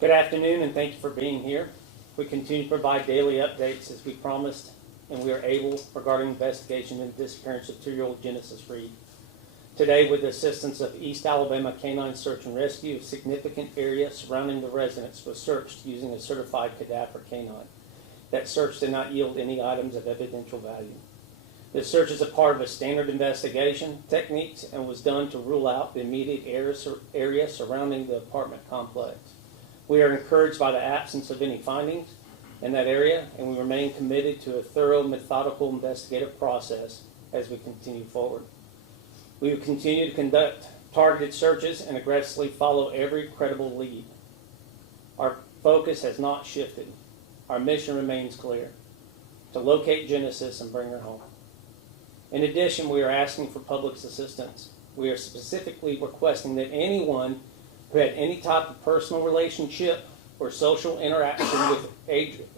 Good afternoon, and thank you for being here. We continue to provide daily updates as we promised, and we are able regarding investigation into the disappearance of 2-year-old Genesis Reed. Today, with the assistance of East Alabama Canine Search and Rescue, a significant area surrounding the residence was searched using a certified cadaver canine. That search did not yield any items of evidential value. This search is a part of a standard investigation techniques and was done to rule out the immediate area surrounding the apartment complex. We are encouraged by the absence of any findings in that area, and we remain committed to a thorough, methodical investigative process as we continue forward. We will continue to conduct targeted searches and aggressively follow every credible lead. Our focus has not shifted. Our mission remains clear: to locate Genesis and bring her home. In addition, we are asking for public assistance. We are specifically requesting that anyone who had any type of personal relationship or social interaction with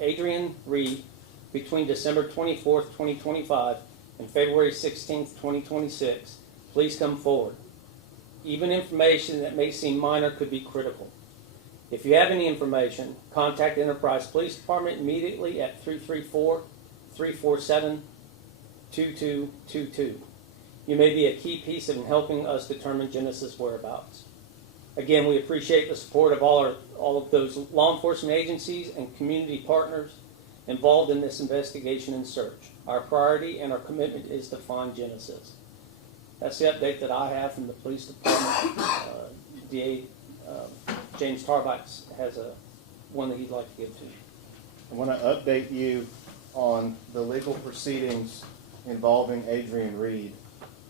Adrian Reed between December 24th, 2025 and February 16th, 2026, please come forward. Even information that may seem minor could be critical. If you have any information, contact Enterprise Police Department immediately at 334-347-2222. You may be a key piece in helping us determine Genesis' whereabouts. Again, we appreciate the support of all of those law enforcement agencies and community partners involved in this investigation and search. Our priority and our commitment is to find Genesis. That's the update that I have from the police department. DA James Tarbox has one that he'd like to give to you. I want to update you on the legal proceedings involving Adrian Reed.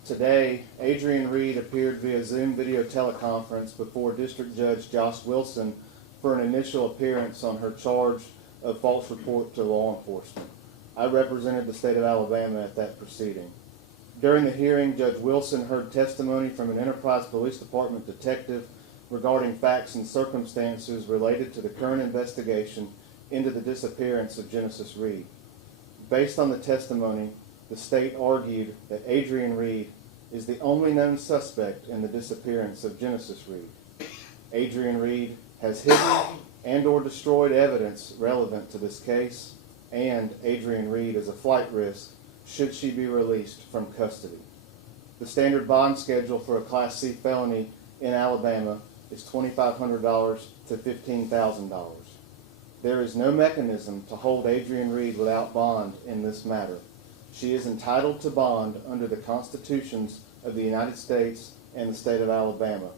Today, Adrian Reed appeared via Zoom video teleconference before District Judge Josh Wilson for an initial appearance on her charge of false report to law enforcement. I represented the state of Alabama at that proceeding. During the hearing, Judge Wilson heard testimony from an Enterprise Police Department detective regarding facts and circumstances related to the current investigation into the disappearance of Genesis Reed. Based on the testimony, the state argued that Adrian Reed is the only known suspect in the disappearance of Genesis Reed. Adrian Reed has hidden and or destroyed evidence relevant to this case, and Adrian Reed is a flight risk should she be released from custody. The standard bond schedule for a Class C felony in Alabama is $2,500 to $15,000. There is no mechanism to hold Adrian Reed without bond in this matter. She is entitled to bond under the constitutions of the United States and the state of Alabama.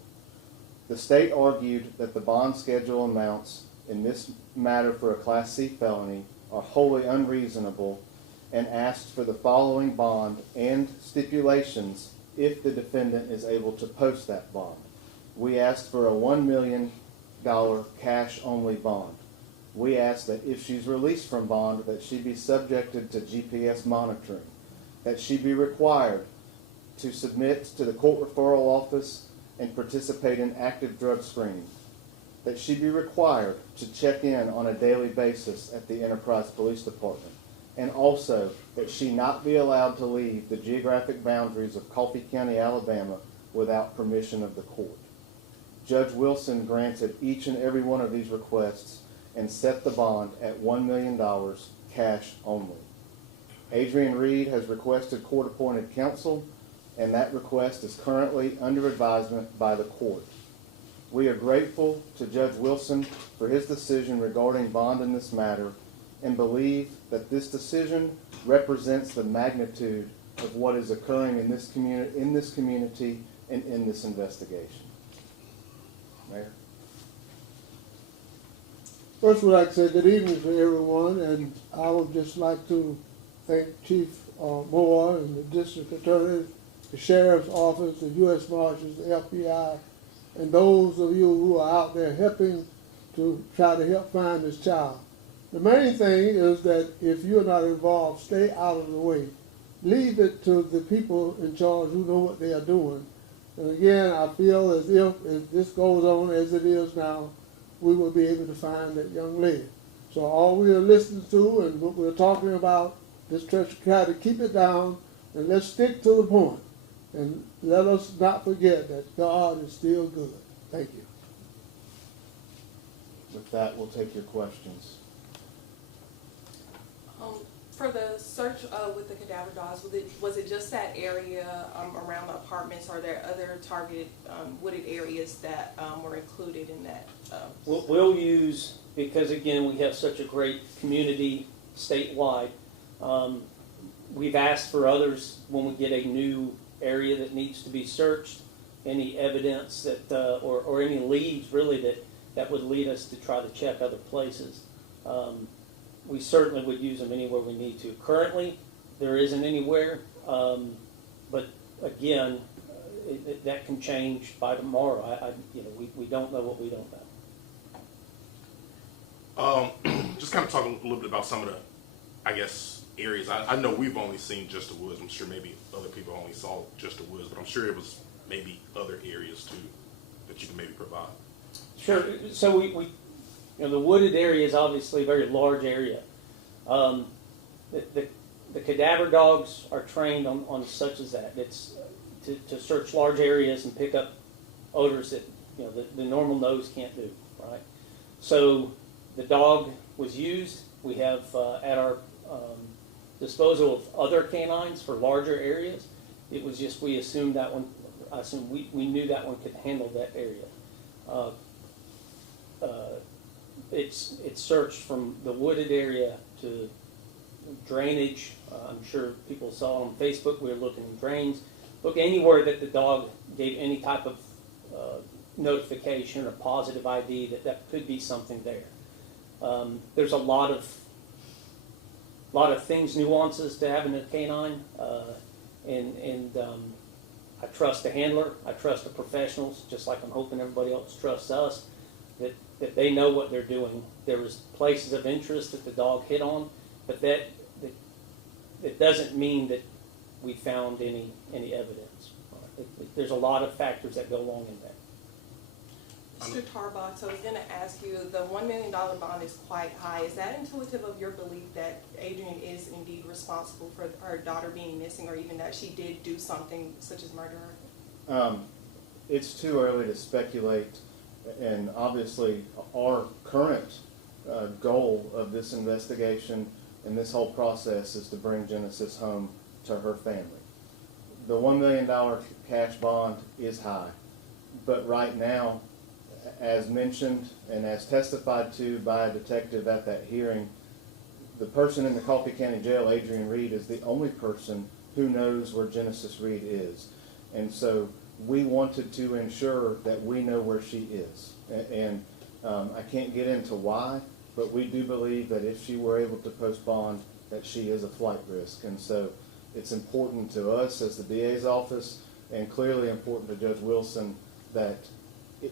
The state argued that the bond schedule amounts in this matter for a Class C felony are wholly unreasonable and asked for the following bond and stipulations if the defendant is able to post that bond. We asked for a $1 million cash-only bond. We ask that if she's released from bond, that she be subjected to GPS monitoring, that she be required to submit to the court referral office and participate in active drug screening, that she be required to check in on a daily basis at the Enterprise Police Department, and also that she not be allowed to leave the geographic boundaries of Coffee County, Alabama without permission of the court. Judge Wilson granted each and every one of these requests and set the bond at $1 million cash only. Adrian Reed has requested court-appointed counsel, and that request is currently under advisement by the court. We are grateful to Judge Wilson for his decision regarding bond in this matter and believe that this decision represents the magnitude of what is occurring in this community and in this investigation. Mayor? First, we'd like to say good evening to everyone, and I would just like to thank Chief Moore and the District Attorney, the Sheriff's Office, the U.S. Marshals, the FBI, and those of you who are out there helping to try to help find this child. The main thing is that if you're not involved, stay out of the way. Leave it to the people in charge who know what they are doing. And again, I feel as if this goes on as it is now, we will be able to find that young lady. So all we are listening to and what we're talking about, this church try to keep it down and let's stick to the point. And let us not forget that God is still good. Thank you. with that, we'll take your questions. For the search with the cadaver dogs, was it just that area around the apartments, or are there other targeted wooded areas that were included in that? We'll use, because again, we have such a great community statewide, we've asked for others when we get a new area that needs to be searched, any evidence that, or any leads really that would lead us to try to check other places. We certainly would use them anywhere we need to. Currently, there isn't anywhere, but again, that can change by tomorrow. We don't know what we don't know. Just kind of talk a little bit about some of the, I guess, areas. I know we've only seen Just the Woods. I'm sure maybe other people only saw Just the Woods, but I'm sure it was maybe other areas too that you can maybe provide. Sure. So we the wooded area is obviously a very large area. The cadaver dogs are trained on such as that. It's to search large areas and pick up odors that the normal nose can't do. Right. So the dog was used. We have at our disposal of other canines for larger areas. It was just we assumed that one. I assume we knew that one could handle that area. It's searched from the wooded area to drainage. I'm sure people saw on Facebook. We were looking in drains. Look anywhere that the dog gave any type of notification or positive ID that could be something there. There's a lot of things, nuances to having a canine, and I trust the handler. I trust the professionals, just like I'm hoping everybody else trusts us. That they know what they're doing. There was places of interest that the dog hit on, but that it doesn't mean that we found any evidence. There's a lot of factors that go along in that. Mr. Tarbox, I was going to ask you, the $1 million bond is quite high. Is that intuitive of your belief that Adrian is indeed responsible for her daughter being missing, or even that she did do something such as murder her? It's too early to speculate. And obviously, our current goal of this investigation and this whole process is to bring Genesis home to her family. The $1 million cash bond is high, but right now, as mentioned and as testified to by a detective at that hearing, the person in the Coffee County Jail, Adrian Reed, is the only person who knows where Genesis Reed is. And so we wanted to ensure that we know where she is. And I can't get into why, but we do believe that if she were able to post bond, that she is a flight risk. And so it's important to us as the DA's office, and clearly important to Judge Wilson, that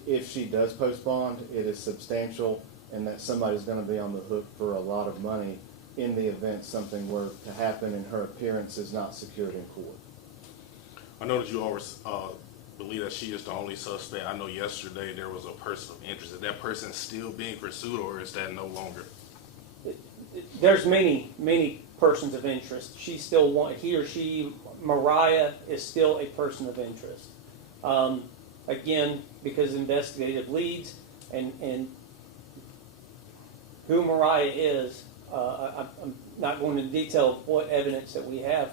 if she does post bond, it is substantial and that somebody's going to be on the hook for a lot of money in the event something were to happen and her appearance is not secured in court. I know that you always believe that she is the only suspect. I know yesterday there was a person of interest. Is that person still being pursued, or is that no longer? There's many persons of interest. She's still one. He or she, Mariah, is still a person of interest. Again, because investigative leads and who Mariah is, I'm not going into detail of what evidence that we have,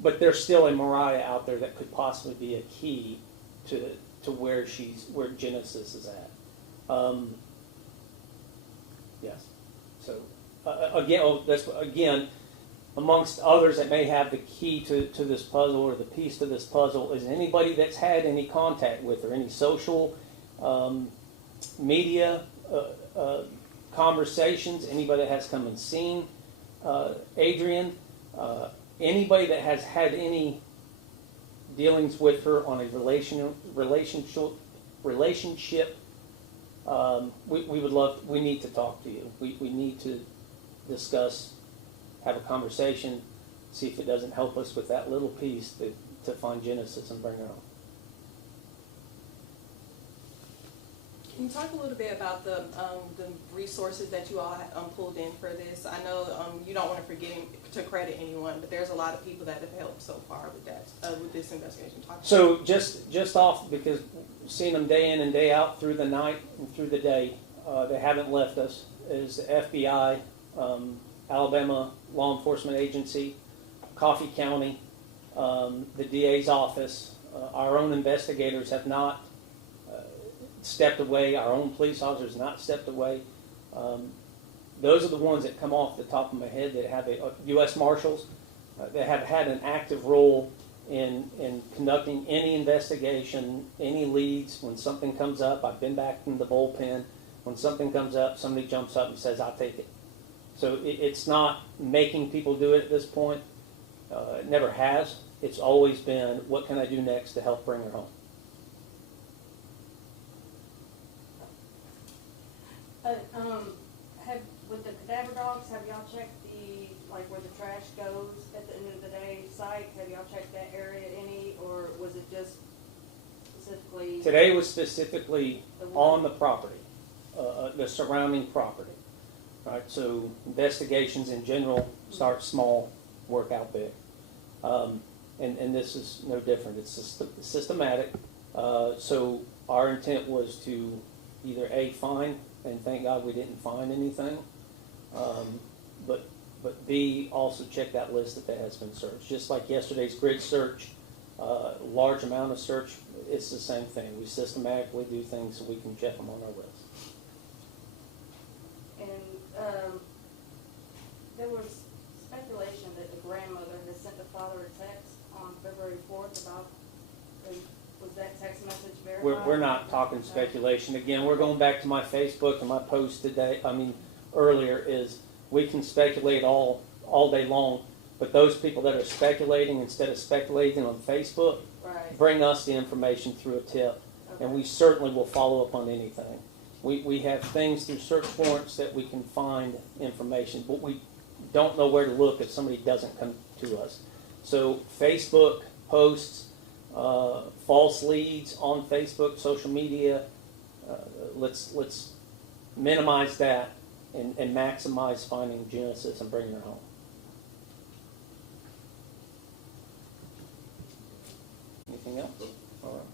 but there's still a Mariah out there that could possibly be a key to where Genesis is at. Yes. So again, amongst others that may have the key to this puzzle or the piece to this puzzle is anybody that's had any contact with her, any social media conversations, anybody that has come and seen Adrian, anybody that has had any dealings with her on a relationship. We need to talk to you. We need to discuss, have a conversation, see if it doesn't help us with that little piece to find Genesis and bring her home. Can you talk a little bit about the resources that you all have pulled in for this? I know you don't want to credit anyone, but there's a lot of people that have helped so far with that with this investigation. So just off, because seeing them day in and day out through the night and through the day, they haven't left us, is the FBI, Alabama Law Enforcement Agency, Coffee County, the DA's office. Our own investigators have not stepped away. Our own police officers have not stepped away. Those are the ones that come off the top of my head that have U.S. Marshals that have had an active role in conducting any investigation, any leads. When something comes up, I've been back in the bullpen. When something comes up, somebody jumps up and says, "I'll take it." So it's not making people do it at this point. It never has. It's always been, what can I do next to help bring her home? With the cadaver dogs, have y'all checked where the trash goes at the end of the day site? Have y'all checked that area any, or was it just specifically? Today was specifically on the property, the surrounding property. Right, so investigations in general start small, work out big. And this is no different. It's systematic. So our intent was to either A, find, and thank God we didn't find anything, but B, also check that list that has been searched. Just like yesterday's grid search, large amount of search, it's the same thing. We systematically do things so we can check them on our list. And there was speculation that the grandmother had sent the father a text on February 4th about, was that text message verified? We're not talking speculation. Again, we're going back to my Facebook and my post today, earlier, is we can speculate all day long, but those people that are speculating, instead of speculating on Facebook, Right. bring us the information through a tip, Okay. and we certainly will follow up on anything. We have things through search warrants that we can find information, but we don't know where to look if somebody doesn't come to us. So Facebook posts, false leads on Facebook, social media, let's minimize that and maximize finding Genesis and bringing her home. Anything else? All right.